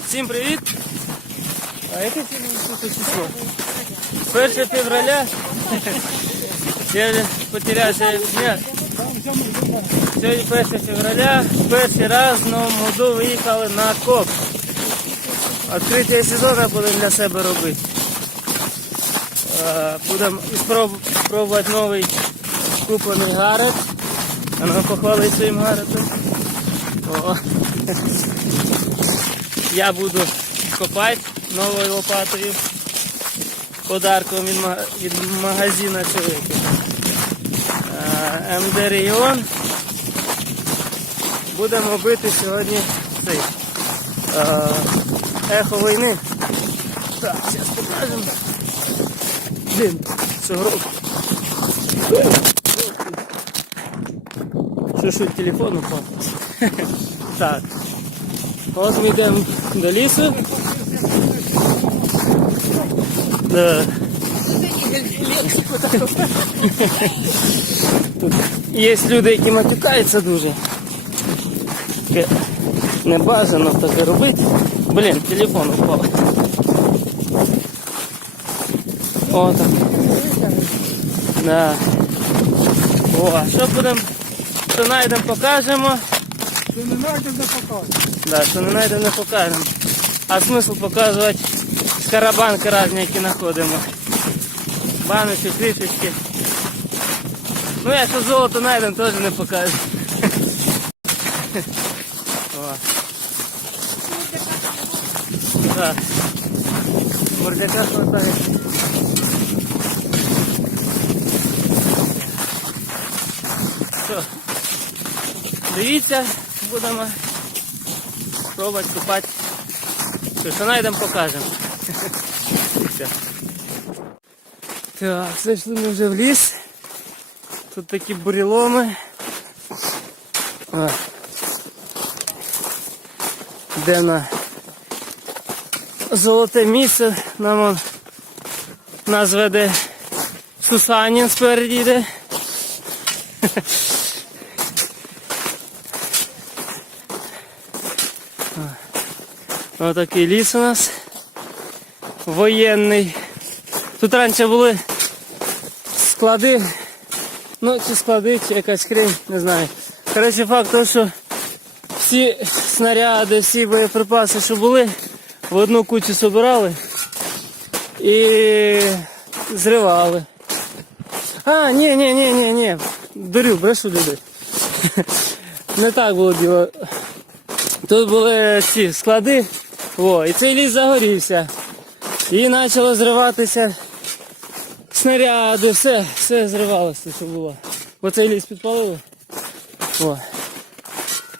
Всім привіт! А яке сьогодні число? 1 февраля. Я вже потерявся дня. Сьогодні 1 февраля. Перший раз в новому году виїхали на коп. Відкриття сезону будемо для себе робити. Будемо спробувати новий куплений гарет. А ну похвалить своїм гаретом. Я буду копати новою лопатою, подарком від магазину чоловіка. МД Регіон. Будемо бити сьогодні цей ехо війни. Так, зараз покажемо. Блін, сугроб. Чуть-чуть телефон упав. Так. От ми йдемо до лісу. Да. Тут є люди, які матюкаються дуже. Таке не бажано таке робити. Блін, телефон упав. О, так. Да. О, що будемо? Що знайдемо, покажемо. Що не знайдемо, не покажемо. Да, що не знайдемо, не покажемо. А смисл показувати скарабанки різні, які знаходимо. Баночки, кришечки. Ну, якщо золото знайдемо, теж не покажемо. Так. Мордяка хватає. Що? Дивіться, будемо пробувати купати. Що знайдемо, покажемо. Все. Так, зайшли ми вже в ліс. Тут такі буреломи. Де на золоте місце. Нам нас веде Сусанін спереді йде. Ось такий ліс у нас воєнний. Тут раніше були склади, ну чи склади, чи якась хрень, не знаю. Коротше, факт того, що всі снаряди, всі боєприпаси, що були, в одну кучу збирали і зривали. А, ні, дурю, брешу люди. Не так було діло. Тут були ці склади, і цей ліс загорівся. І почало зриватися снаряди, все зривалося, що було. Бо цей ліс підпалили.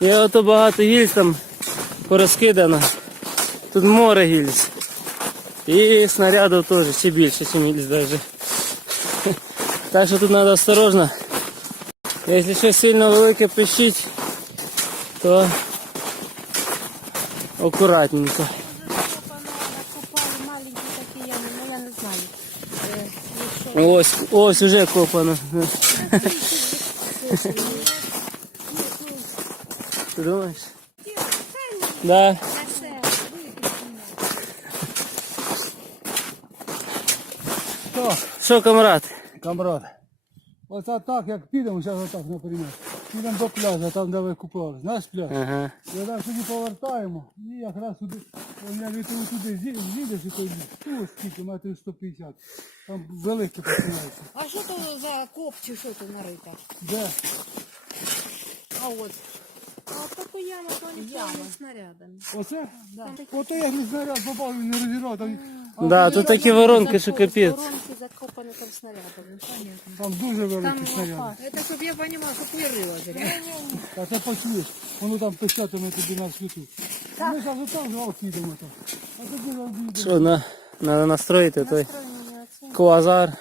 І ото багато гільз там порозкидано. Тут море гільз. І снарядів теж ще більше, ніж гільз навіть. Так що тут треба осторожно. Якщо щось сильно велике пищить, то акуратненько. Ось уже копано. Ти думаєш? Да. Що, камрад? Камрад. Оце так, як підемо, зараз отак, наприклад. Підемо до пляжу, там де ви купали. Знаєш пляж? Ага. І там сюди повертаємо. І якраз туди, я туди з'їдеш і тоді. Ось скільки, метрів 150. Там велике починається. А що то за коп чи що то нарита? Де? А от. А таку яму, то вони повні снарядами. Оце? Да. Ото як не снаряд попав, він не розірвав. Да, тут такі воронки, що капець. Воронки закопані там снарядами, понятно. Там дуже великий снаряд. Это щоб я понимала, що вирила зря. А це почуєш, воно там пищатиме тобі на світу. Ми зараз там знову підемо там. А тоді обійдемо. Що, треба настроїти той квазар.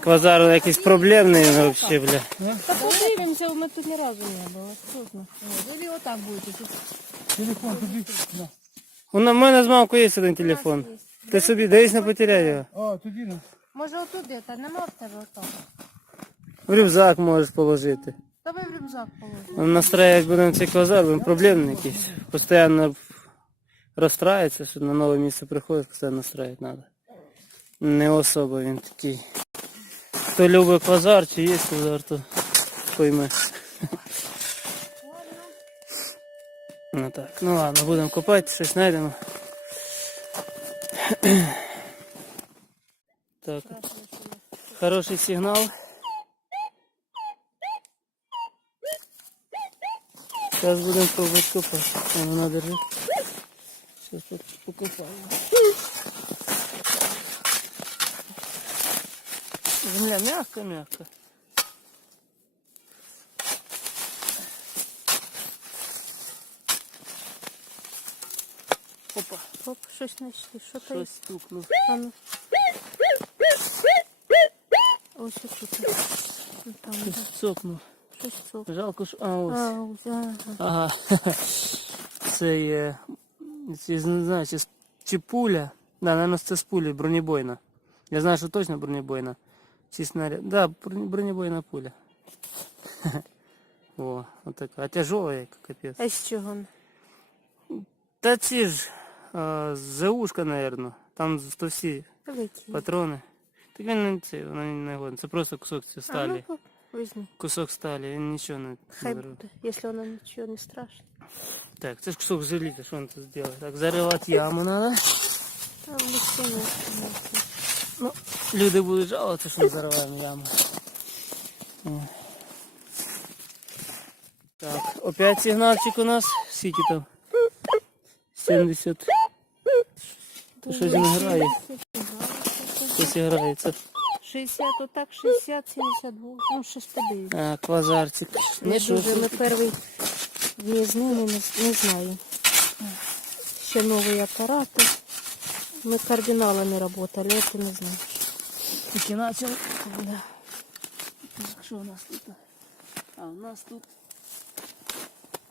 Квазар якийсь проблемний взагалі, бля. Та подивимося, ми тут ні разу не було. Вкусно. Или отак будете тут. Телефон тобі. На. У мене з мамкою є один телефон. Ти собі дивись, не потеряй його. А, тоді на. Може отут де-то, нема в тебе отак? В рюкзак можеш положити. Давай в рюкзак положимо. Настраивать будемо цей квазар, будемо проблемний якийсь. Постоянно розстраюється, що на нове місце приходить, постійно настраивать треба. Не особо він такий. Хто любить квазар, чи є квазар, то пойме. Ну так, ну ладно, будемо копати, щось знайдемо. Так, хороший сигнал. Зараз будемо пробувати копати. Вона держить. Зараз тут покопаємо. Земля мягко-мягко. Опа, Оп, щось знайшли. Що то є? щось стукнув. А ну. Ось тут. Ну, там, да. Щось цокнув. Щось цок. Жалко, що... А, ось. Ага. Ага. Це є... Не знаю, чи пуля. Да, наверное, це з пулі, бронебойна. Я знаю, що точно бронебойна. Чи снаряд. Да, бронебойна пуля. О, вот такая. А тяжелая, капец. А з чого? Та ці ж, ЗУшка, наверное. Там то всі Великі. патрони. Так він не це, вона не годна. Це просто кусок сталі. А, ну, візьми. Кусок сталі, він нічого не Хай зробив. буде, якщо воно нічого не страшно. Так, це ж кусок желіза, що він тут зробить? Так, заривати яму треба. Там ніхто не. Ну, люди будуть жалуватися, що ми зариваємо яму. О. Так, опять сигнальчик у нас. Скільки там? 70. То щось він грає. Щось грається. 60, отак 60, 72, ну щось подивимось. А, квазарчик. Не що дуже, ми тут? перший в'їзний, не знаю. Ще нові апарати. Ми кардинала не працювали, це не знаю. Тільки почали. Да. Так, що у нас тут? А, у нас тут...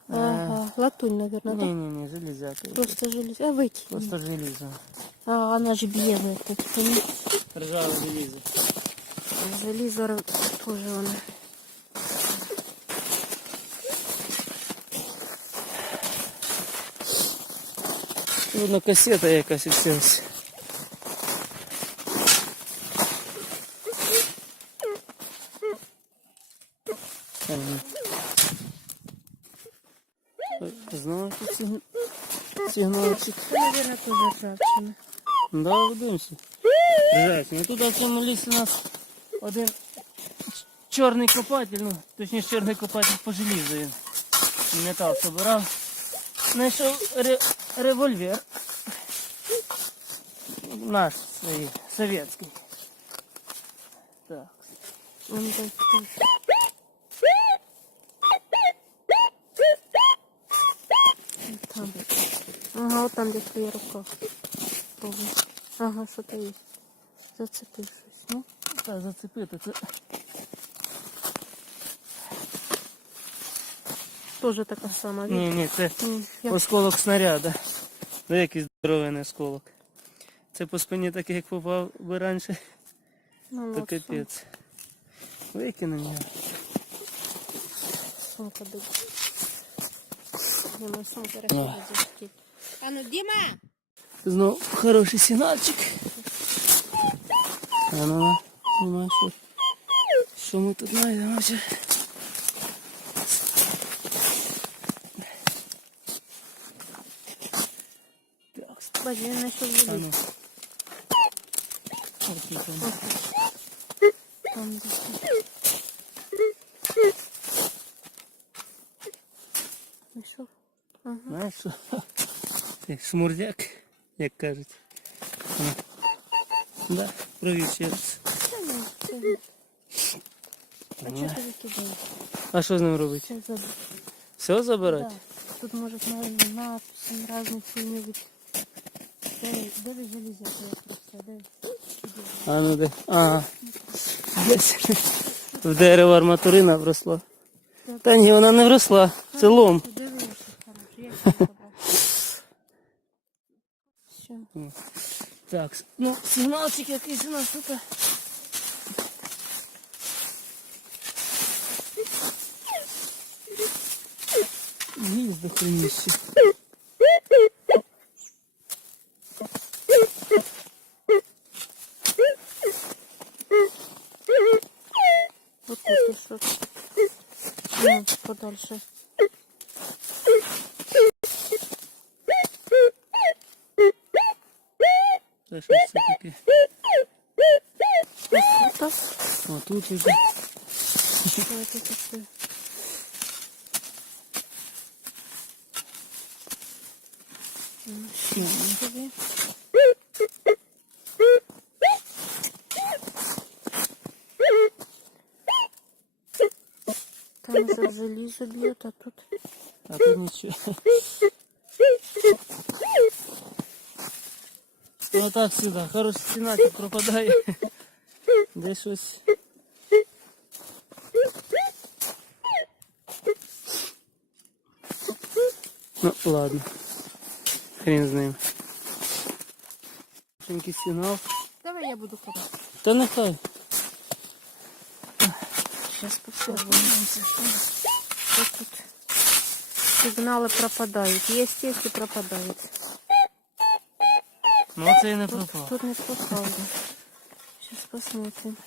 Ага, латунь, наверное, да? Не, железяка. Просто железо. А выкинь. Просто железо. А, она же бьет это. Ржаве железо. Железо тоже она. Видно, касета якась всілась. Знову тут сигнальчик. Это, наверное, тоже ржавчина. Да, подивимося. Ржавчина. Тут в цьому лісі у нас один чорний копатель, ну, точніше чорний копатель по желізу він. Метал собирав. Знайшов револьвер. Наш свій, совєтський. Так. Он так тоже. Там. Ага, вот там, где твоя рука. Пробуй. Ага, что-то есть. Зацепившись. Ну, Так, зацепити. Це... тоже такая сама. Ні, це Я... осколок снаряда. Ну, якийсь здоровий осколок. Це по спині такий, як попав би раніше, Ну, то вот капець. Викинемо його. сумка дык. Моя сумка расходится. А ну, Дима! Знову хороший сигнальчик. А ну, знімай, що ми тут знайдемо. Так, Бачи, я начал а вылезть. ну. Ось тут он. Там где-то. Нашел? Ага. Знаєш що? Ти шмурдяк, як кажуть. Ну. Да, провір ще раз. Да нет, всё нет. А что ты выкидаешь? А що з ним робити? Сейчас забыл. Все забирати? Да. Тут может надписи разные что-нибудь. Даже железяка я просто, да. А ну де? Ага. Десь в дерево арматурина вросла. Та ні, вона не вросла. Це лом. Дивися, хороший, я тебе забрав. Все. Так, ну сигналчик якийсь у нас тут. Гнізда хреніще. подальше. Це щось це таке. Ось тут. О, тут уже. Що це таке? Ще. Собі. Там за желізо б'ють, а тут А тут нічого. Ну так сюди. Хороша стіна тут пропадає. Де щось. Ну ладно. Хрен з ним. Маленький сигнал. давай я буду копати. Та нехай. Сейчас попробуем. Что тут? Сигналы пропадают. Есть и пропадают. Ну це і не пропав. Тут не пропал. Сейчас посмотрим.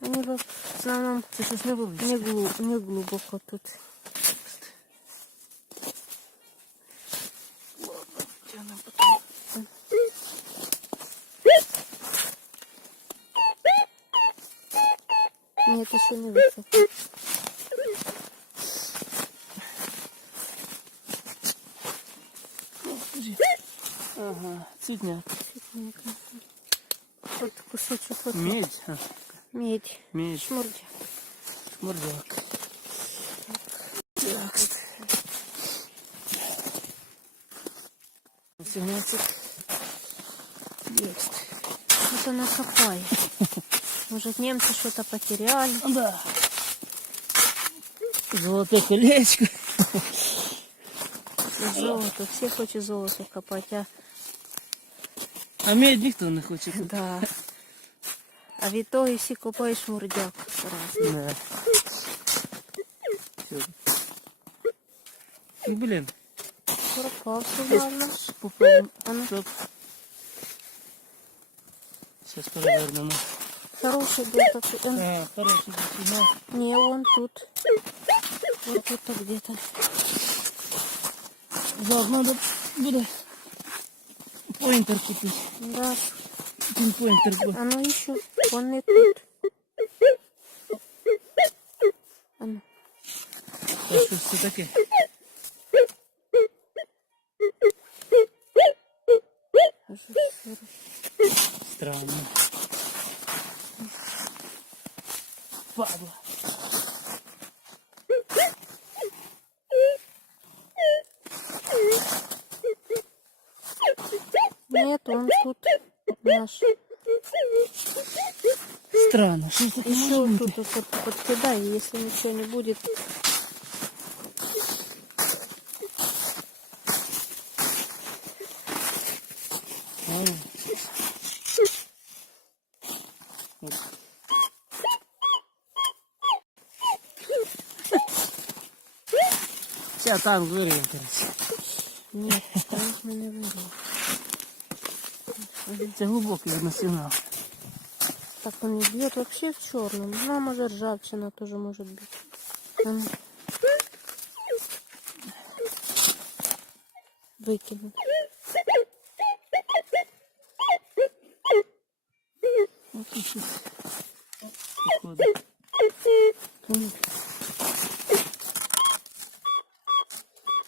Они в основном Це щось невеличке. не глубоко тут. Нет, еще не высохло. Ага, цвітняк. Вот кусочек вот. Медь. А, Медь. медь. Шмурдя. Шмурдяк. Так. Сигнальчик. Есть. Вот она копает. Может, немцы что-то потеряли. Да. Золотое колечко. Золото. Все хочет золото копать, А медь ніхто не хоче. да. А в итоге все копають шмурдяк. Разний. Да. Всё. Ну, блин. Пропав сигнально. Попробуем. А ну, Стоп. Сейчас перевернемо. хороший где-то. тут. А, хороший сигнал. Не, он тут. Вот тут где-то. Завтра надо буде поінтер купити. Да. Пінпоінтер буде. А ну еще. Он не тут. А ну. Так, що це таке? Странно. Падла. Нет, он тут наш. Странно, що це таке? Еще тут вот подкидай, если ничего не будет. Сейчас там виріємо, короче. Нет, там мы не выйдем. Це глибокий видно сигнал. Так он не бьет вообще в черном. Ну, а может ржавчина тоже может быть. А ну. Выкинуть. Вот тут щось походу.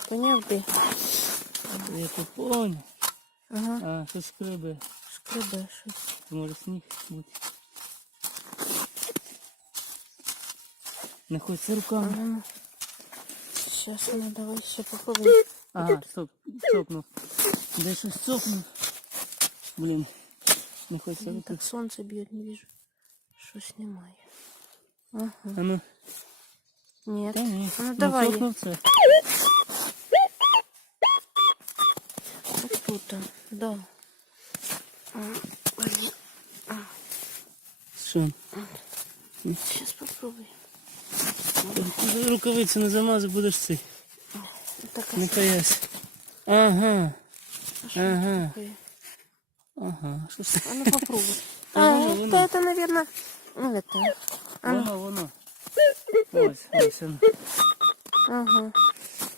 Понял ты? Я тут понял. Ага, А, щось скриби. шкребешь. Може сніг бути. Не хочеться руками. Ага. Сейчас ну давай еще попробуем. Ага, стоп, цокнув. Де щось цокнув. Блін, не хочеться Ну, руки. так солнце бьет, не вижу. Что снимаю. Ага. А ну, Нет. та ні. Ну давай. Цокнув це. Вот тут он. Да. Що? Сейчас попробуем. Рукавицю не замазав, будеш цей. Так, Не паясь. Ага, а что ага. такое? ага. Що це? А ну попробуй. Та А, воно. это, наверное, ну это. А ну, Воно. Ось, ось воно. Ага.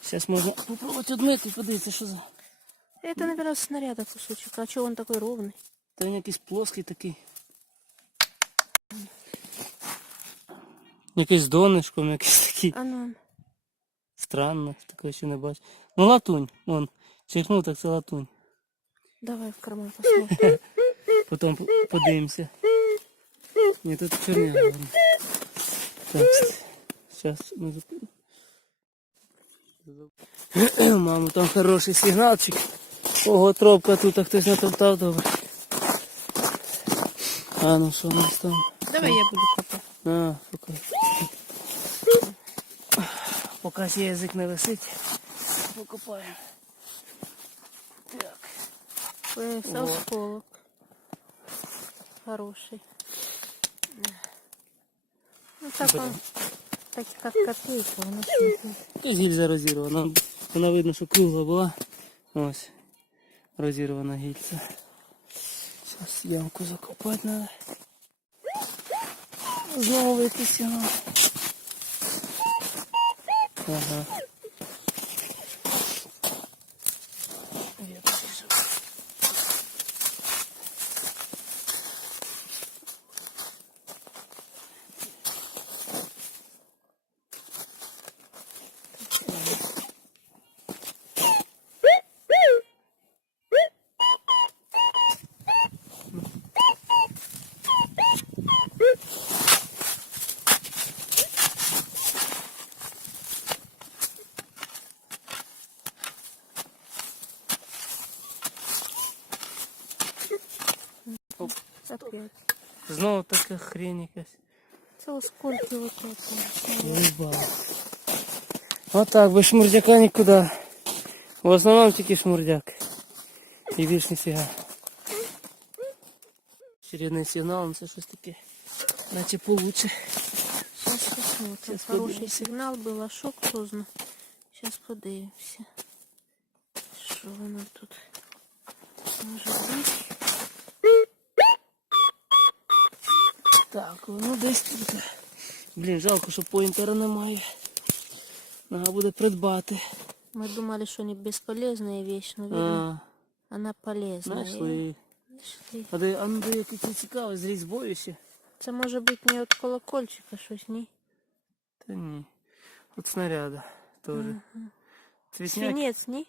Зараз можна попробувати одмити, подивитися, що за. Это, наверное, снаряда кусочек. А что он такой ровный? Та він якийсь плоский такий. Якийсь з донышком, якийсь такий. А ну. Странно, такого ще не бачу. Ну латунь, вон. Чихнув, так це латунь. Давай в карман посмотрим. Потім подивимося. Ні, тут чорня. Ладно. Так, зараз ми зупинимо. Мамо, там хороший сигналчик. Ого, тропка тут, а хтось натоптав добре. А ну що у нас там? Давай я буду копать. А, поки. Поки ще язик не висить. Покопаємо. Так. Появился Вот. осколок. Хороший. Ну так он, так как копейка, он очень. Якась гільза розірвана. Вона видно, що кругла була. Ось. Розірвана гільза. Зараз ямку закопати треба. Знову витиснуло. Ага. Опять. Знову така хрень якась. Це осколки вот это. Єбало. Отак, без шмурдяка нікуди. В основному тільки шмурдяк. І більш ніфіга. Чередний сигнал, ну це щось таке. Наче получше. Сейчас посмотрим. Сейчас Хороший подивимося. сигнал был, а шок поздно. Сейчас подивимося. Що воно тут може бути? Так, ну десь тут. Блін, жалко, що поінтера немає. Треба буде придбати. Мы думали, что не бесполезная вещь, но видно, она полезная. Знайшли. Нашли. А ну де який це цікавий, з різьбою ще. Це може бути не від колокольчика щось, ні? Та ні. От снаряда теж. Цвітняк? Свинець, ні?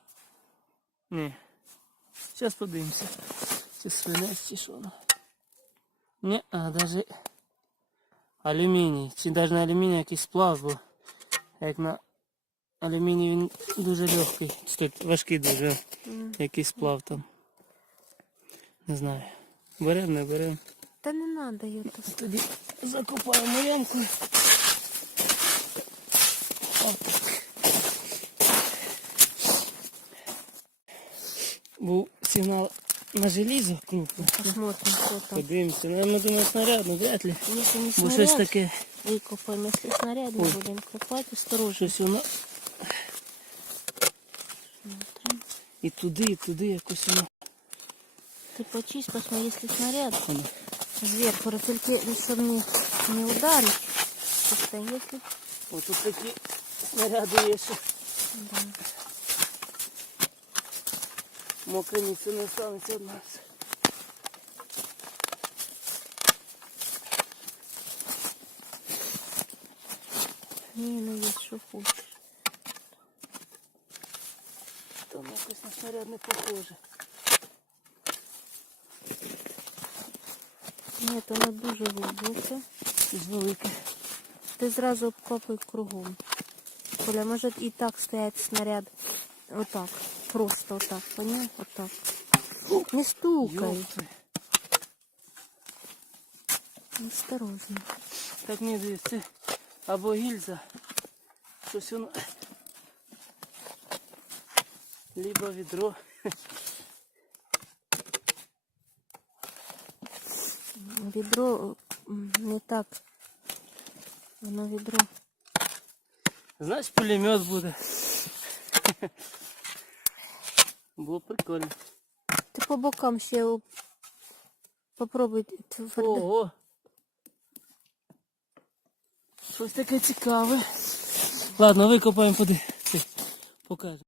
Ні. Зараз подивимося. Чи свинець, чи що воно. Ні, а навіть алюміній. Чи навіть не алюміній, а якийсь сплав, бо як на алюміній він дуже легкий. Чи важкий дуже. Якийсь сплав там. Не знаю. Берем, не берем. Та не надо її тут. Тоді закопаємо ямку. Отак. Був сигнал на желізо крупно. Посмотрим, що там. Подивимося. Ну, я думаю, снаряд, ну вряд ли. Якщо не Бо щось снаряд, таке, викопаємо. Якщо снаряд, не Ой. будемо копати, осторожно. щось воно Смотрим. і туди якось воно. Ты почисть, посмотри, если снаряд Воно. сверху, только чтобы не ударить. Просто если... Ось тут такі снаряди є, що Да. мокре місце не останеться від нас. Не, ну есть, что хочешь. Там якось на снаряд не похоже. Нет, воно дуже глибоке. Щось велике. Ти зразу обкопуй кругом. Коля, може і так стоять снаряд. Отак. Просто отак, понял? Отак. Не стукай. Йопти. Осторожно. Так мені здається, це або гільза, щось воно. Либо відро. Відро не так. Воно відро. Знаєш, пулемет буде. Було прикольно. Ти по бокам ще попробуй твердо. Ого! Щось таке цікаве. Ладно, викопаємо, покажемо.